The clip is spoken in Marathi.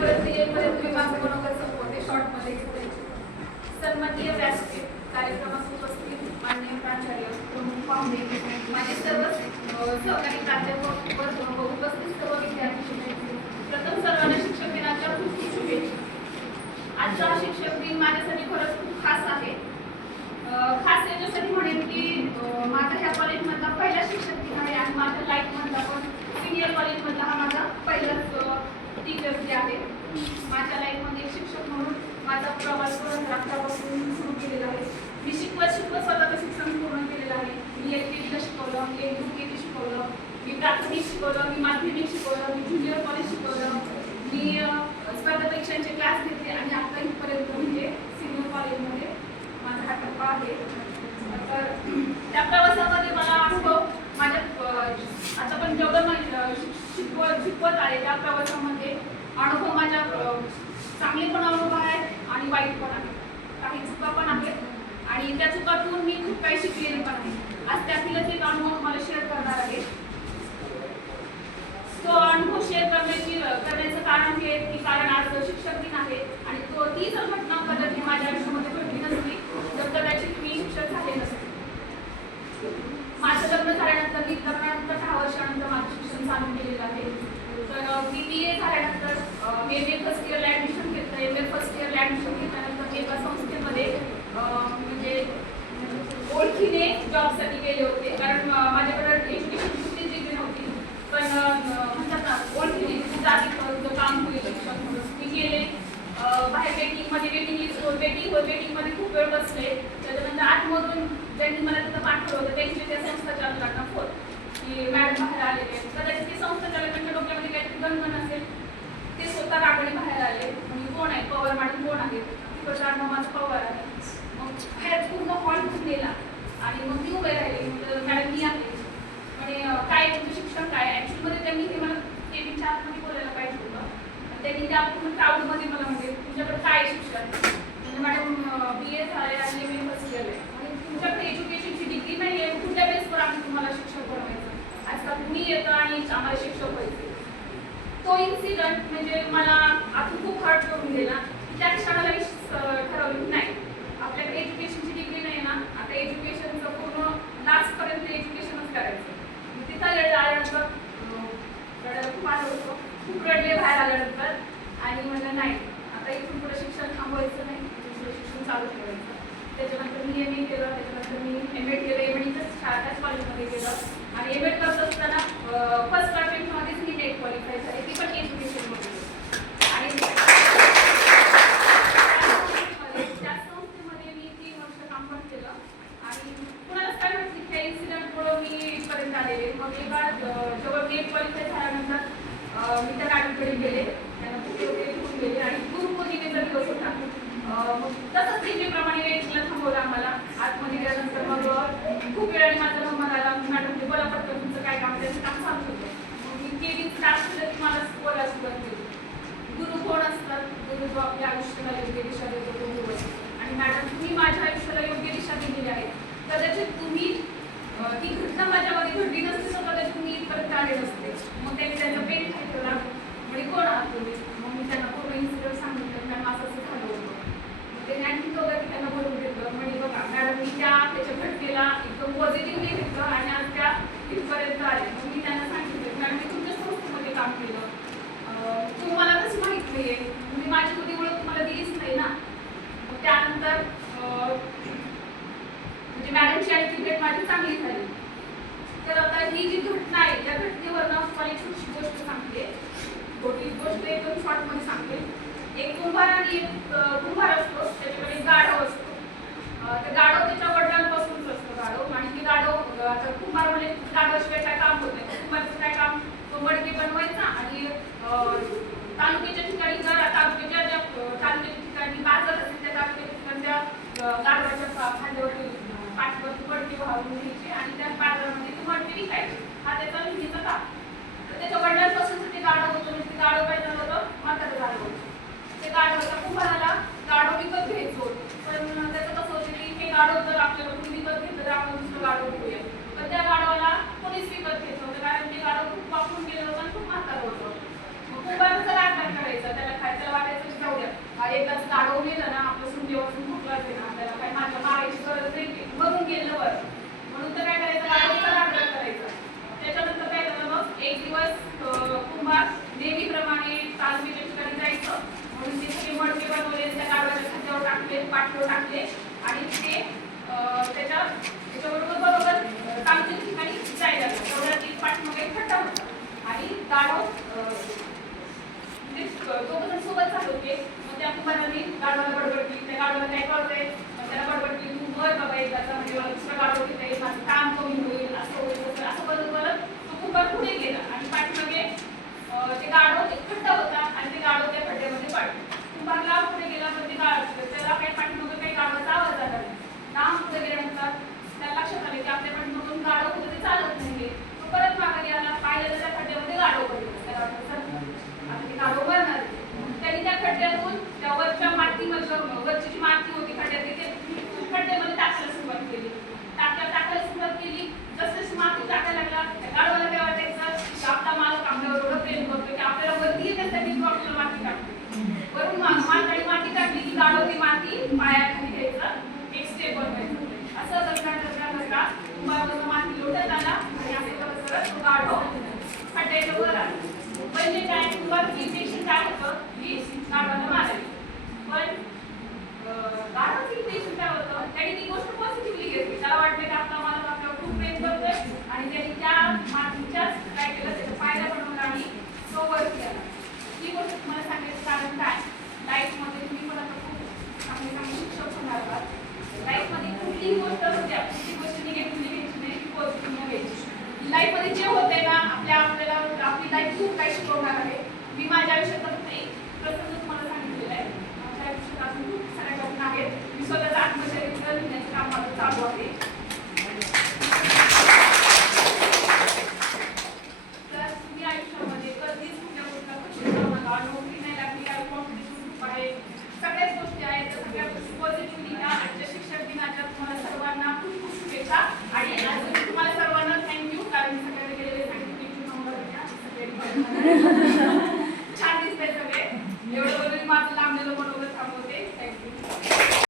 पर्यंत येईपर्यंत मी माझं मनोगत संपवते शॉर्टमध्ये घेते. सन्माननीय व्यासपीठ कार्यक्रमास उपस्थित माननीय प्राचार्य, प्रमुख पाहुणे, माझे सर्व सहकारी प्राध्यापक व उपस्थित सर्व विद्यार्थी, प्रथम सर्वांना शिक्षक दिनाच्या खूप खूप शुभेच्छा. आजचा शिक्षक दिन माझ्यासाठी खरंच खूप खास आहे. खास याच्यासाठी म्हणेन की माझा ह्या कॉलेजमधला पहिला शिक्षक दिन आहे आणि माझ्या लाईफमधला पण सिनियर कॉलेजमधला हा माझा पहिलाच टीचर्स डे आहे. माझ्या लाईफमध्ये एक शिक्षक म्हणून माझा प्रवास 2011 पासून सुरू केलेला आहे. मी शिकवत स्वतःचं शिक्षण पूर्ण केलेलं आहे. मी LKG ला शिकवलं, मी UKG शिकवलं, मी प्राथमिक शिकवलं, मी माध्यमिक शिकवलं, मी ज्युनियर कॉलेज शिकवलं, मी स्पर्धा परीक्षांचे क्लास घेतले आणि आता इथपर्यंत म्हणजे सिनियर कॉलेजमध्ये माझा हा टप्पा आहे. तर त्या प्रवासामध्ये मला अनुभव माझ्या आता पण जेवढं शिकवत आहे त्या प्रवासामध्ये अनुभव माझ्या चांगले पण अनुभव आहेत आणि वाईट पण आहेत. काही चुका पण आहेत आणि त्या चुकातून मी खूप काही शिकलेले पण आहे. आज त्यातीलच एक अनुभव मला शेअर करणार आहे. तो अनुभव शेअर करण्याचं कारण हे की कारण आज शिक्षक दिन आहे आणि ती जर घटना कदाचित माझ्या आयुष्यामध्ये घडली नसती तर कदाचित मी शिक्षक झाले नसते. माझं लग्न झाल्यानंतर मी लग्नानंतर 6 वर्षानंतर माझं शिक्षण चालू केलेलं आहे. तर मी BA झाल्यानंतर MA फर्स्ट इयरला ॲडमिशन घेतलं. MA फर्स्ट इयरला ॲडमिशन घेतल्यानंतर एका संस्थेमध्ये म्हणजे ओळखीने जॉबसाठी गेले होते. कारण माझ्याकडे एज्युकेशन कुठलीच डिग्री नव्हती, पण म्हणतात ना ओळखीने जाती काम होईल शिक्षक म्हणून मी गेले. बाहेर वेटिंगमध्ये खूप वेळ बसले. त्याच्यानंतर आतमधून ज्यांनी मला तिथं पाठवलं होतं त्यांची त्या संस्था चालकांना फोन की मॅडम बाहेर आलेले. कदाचित ती संस्था चालकांच्या डोक्यामध्ये काहीतरी गणगण असेल. ते स्वतः रागाने बाहेर आले. म्हणजे कोण आहे पवार मॅडम, कोण आहे तिकडचा नाव माझं पवार आहे. मग बाहेर पूर्ण हॉल गेला आणि मग मी उभे राहिले. मॅडम मी आहे म्हणजे काय तुमचं शिक्षण काय. ॲक्च्युअलमध्ये त्यांनी हे मला केबिनच्या आतमध्ये बोलायला पाहिजे होतं. त्यांनी त्या पूर्ण क्राऊडमध्ये मला म्हणजे तुमच्याकडे काय शिक्षण म्हणजे मॅडम BA झाले आणि MA फर्स्ट इयर आहे आणि तुमच्याकडे एज्युकेशनची डिग्री नाही आहे. कुठल्या बेसवर आम्ही तुम्हाला शिक्षक बनवायचं. आजकाल कुणी येतं आणि आम्हाला शिक्षक व्हायचे. तो इन्सिडंट म्हणजे मला आतून खूप हर्ट करून गेला. त्या क्षणाला मी ठरवलं नाही आपल्याकडे एज्युकेशनची डिग्री नाही ना, आता एज्युकेशनचं पूर्ण लास्टपर्यंत एज्युकेशनच करायचं. तिथं आल्यानंतर रडायला खूप आलं होतं. खूप रडले बाहेर आल्यानंतर आणि म्हणलं नाही आता इथून पुढे शिक्षण थांबवायचं नाही, दुसरं शिक्षण चालू ठेवायचं. त्याच्यानंतर मी MA केलं. त्याच्यानंतर मी MA केलं. MAचं त्याच कॉलेजमध्ये केलं आणि MA करत असताना फर्स्ट अटेम्प्टमध्येच मी नेट क्वालिफाय झाले. ती पण एज्युकेशनमध्ये आणि त्या संस्थेमध्ये मी 3 वर्ष काम पण केलं आणि कुणालाच काय माहिती त्या इन्सिडेंटमुळे मी इथपर्यंत आलेले. मग एका जेव्हा नेट क्वालिफाय झाल्यानंतर मी त्या मॅडमकडे गेले. त्यांना खूप वगैरे घेऊन गेले आणि गुरुपौर्णिमेचा दिवस होता. मग तसंच नेहमीप्रमाणे वेटिंगला थांबवलं आम्हाला. आतमध्ये गेल्यानंतर मग खूप वेळाने माझा नंबर आला. मॅडम बोला पटकन तुमचं काय काम, त्याचं काम चालू होतं. मग मी केली स्टार्ट केलं की मला बोलायला सुरुवात केली. गुरु कोण असतात? गुरु जो आपल्या आयुष्याला योग्य दिशा देतो तो गुरु असतो. आणि मॅडम तुम्ही माझ्या आयुष्याला योग्य दिशा दिलेली आहे. कदाचित तुम्ही ती घटना माझ्यामध्ये घडली नसते तर कदाचित तुम्ही इथपर्यंत आले नसते. मग त्यांनी त्यांचा पेन ठेवला म्हणजे कोण आहात तुम्ही. मग मी त्यांना पूर्ण इन्सिडेंट सांगितलं मॅडम असं असं झालं होतं. मग त्यांनी आणखी दोघं त्यांना बोलून घेतलं म्हणजे बघा मॅडम मी त्याच्या घटनेला एकदम पॉझिटिव्हली घेतलं आणि आज त्या इथपर्यंत आले. मग मी त्यांना सांगितलं मॅडम मी तुमच्या संस्थेमध्ये काम केलं, तुम्हाला कसं माहीत नाही आहे, मी माझी कुठे ओळख तुम्हाला दिलीच नाही ना. मग त्यानंतर म्हणजे मॅडमची आणि क्रिकेट माझी चांगली झाली. तर आता ही जी घटना आहे त्या घटनेवरनं मला एक छोटीशी गोष्ट सांगते. छोटी गोष्ट एकदम शॉर्टमध्ये सांगते. एक कुंभार आणि एक कुंभार असतो, त्याच्याकडे एक गाढव असतो. तर गाढव त्याच्या वडिलांपासूनच असतो गाढव आणि ती गाढव आता कुंभार म्हणजे गाढवाशिवाय काय काम होत नाही. कुंभारचं काय काम तो मडके बनवायचा आणि तालुक्याच्या ठिकाणी तालुक्याच्या ठिकाणी बाजार असेल त्या तालुक्याच्या ठिकाणी त्या गाढवाच्या खांद्यावरती पाठीवरती मडके वाहून घ्यायचे आणि त्या बाजारामध्ये ते मडके विकायचे. हा त्याचा नेहमीचा काम. तर त्याच्या वडिलांपासून ते गाढव होतं म्हणजे ते गाढव काय झालं होतं म्हातारं गाढव होतं. ते गाढवाच्या कुंभाराला गाढव विकत घ्यायचं होतं. पण त्याचं कसं होतं की हे गाढव जर आपल्याला कोणी विकत घेतलं तर आपण दुसरं गाढव घेऊया. पण त्या गाढवाला कोणीच विकत घ्यायचं होतं कारण ते गाढव खूप वापरून गेलं होतं आणि खूप म्हातारं होतं. मग कुंभाराचा राग करायचा त्याला खायचं पाठीवर टाकले आणि ते त्याच्याबरोबर बरोबर चांगल्या ठिकाणी जायला लागलं. तेवढ्यात एक पाठीमागे खड्डा होता आणि गाढव दोघं सोबत चालू होते. मग त्या कुंभारांनी गाढवाला बडबड केली. त्या गाढवाला काय कळतंय, त्याला बडबड केली, तू वर बाबा एकदाचा म्हणजे मला दुसरा गाढव घेता येईल, माझं काम कमी होईल, असं होईल तसं असं बोलत बोलत तो कुंभार पुढे गेला आणि पाठीमागे ते गाढव एक खड्डा होता आणि ते गाढव त्या खड्ड्यामध्ये पाडले. कुंभारला पुढे गेला पण ते त्याला काही पाठीमागे काही गाढवाचा आवाज आला नाही. लांब पुढे गेल्यानंतर त्याला लक्षात आले की आपल्या पाठीमागून गाढव कुठे ते चालत नाहीये. तो परत मागे गेला, पाहिलं तर त्या खड्ड्यामध्ये गाढव पडलं. त्याला वाटलं आता ते गाढव मरणार. त्यांनी त्या खड्ड्यातून त्या वरच्या मातीमधून वरची जी माती होती खड्ड्यात ते खड्ड्यामध्ये टाकायला सुरुवात केली. टाकायला सुरुवात केली. जसं माती टाकायला लागला त्या गाढवाला काय वाटायचं की आपला मालक आपल्यावर एवढं प्रेम करतो की आपल्याला वरती येण्यासाठी तो आपल्याला माती टाकतो. वरून माणसाने माती टाकली की गाढव ती माती पायाखाली घ्यायचं, एक स्टेप बनवायचं. असं करता कुंभारावरून माती लोटत आला आणि असं करत करत तो गाढव खड्ड्याच्या वर आला. पहिले काय कुंभारची इंटेन्शन काय होतं की गाढवाला मारायचं, पण गाढवाचं इंटेन्शन काय होतं, त्याने ती गोष्ट पॉझिटिव्हली घेतली. त्याला वाटलं की आपला मालक आपल्यावर खूप प्रेम करतोय आणि त्यांनी त्या मातीच्याच काय केलं, त्याच्या पायला बनवलं आणि तो वर केला. ही गोष्ट तुम्हाला सांगायचं कारण काय, लाईफमध्ये तुम्ही पण आता खूप चांगले चांगले शिक्षक होणार आहात. लाईफमध्ये कुठलीही गोष्ट होते, कुठली गोष्ट निगेटिव्हली घ्यायची नाही, पॉझिटिव्हली घ्यायची. लाईफमध्ये जे होते ना आपल्याला आपली लाईफ खूप काही शिकवणार आहे. मी माझ्या आयुष्यात फक्त एक प्रसंग तुम्हाला सांगितलेला आहे. माझ्या आयुष्यात अजून खूप साऱ्या घटना आहेत. मी स्वतःचं आत्मचरित्र लिहिण्याचं काम माझं चालू आहे. तर तुम्ही आयुष्यामध्ये कधीच कुठल्या गोष्टीला कशी जाऊ नका. नोकरी नाही लागली, काही कॉम्पिटिशन खूप आहे, सगळ्याच गोष्टी आहेत. तर सगळ्या गोष्टी पॉझिटिव्हली घ्या. आजच्या शिक्षक दिनाच्या तुम्हाला सर्वांना खूप खूप शुभेच्छा आणि अजून तुम्हाला सर्वांना थँक्यू कारण सगळ्यांनी गेलेले सांगितले.